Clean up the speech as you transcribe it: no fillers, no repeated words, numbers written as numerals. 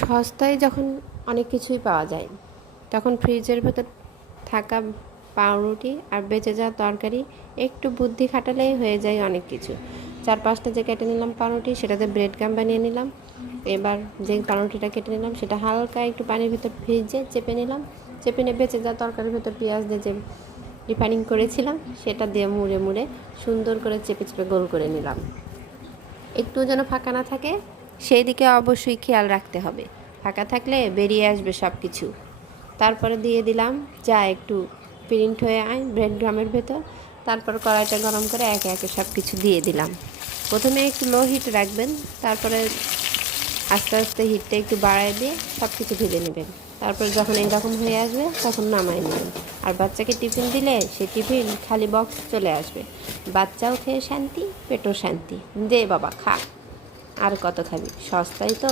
সস্তায় যখন অনেক কিছুই পাওয়া যায় তখন ফ্রিজের ভেতর থাকা পাউরুটি আর বেঁচে যাওয়া তরকারি একটু বুদ্ধি খাটালেই হয়ে যায় অনেক কিছু। 4-5টা যে কেটে নিলাম পাউরুটি, সেটাতে ব্রেড গাম বানিয়ে নিলাম। এবার যে পাউরুটিটা কেটে নিলাম সেটা হালকা একটু পানির ভেতর ভিজে চেপে নিলাম। চেপে নিয়ে বেঁচে যাওয়া তরকারির ভেতর পেঁয়াজ দিয়ে যে রিফাইনিং করেছিলাম সেটা দিয়ে মুড়ে মুড়ে সুন্দর করে চেপে চেপে গোল করে নিলাম। একটু যেন ফাঁকা না থাকে সেই দিকে অবশ্যই খেয়াল রাখতে হবে, ফাঁকা থাকলে বেরিয়ে আসবে সব কিছু। তারপরে দিয়ে দিলাম যা একটু প্রিন্ট হয়ে আয় ব্রেড গ্রামের ভেতর। তারপর কড়াইটা গরম করে একে একে সব কিছু দিয়ে দিলাম। প্রথমে একটু লো হিট রাখবেন, তারপরে আস্তে আস্তে হিটটা একটু বাড়ায় দিয়ে সব কিছু ঢেলে নেবেন। তারপর যখন এইরকম হয়ে আসবে তখন নামায় নেবেন। আর বাচ্চাকে টিফিন দিলে সে টিফিন খালি বক্স চলে আসবে, বাচ্চাও খেয়ে শান্তি, পেটও শান্তি। দে বাবা খা, আর কত খাবি, সস্তায় তো।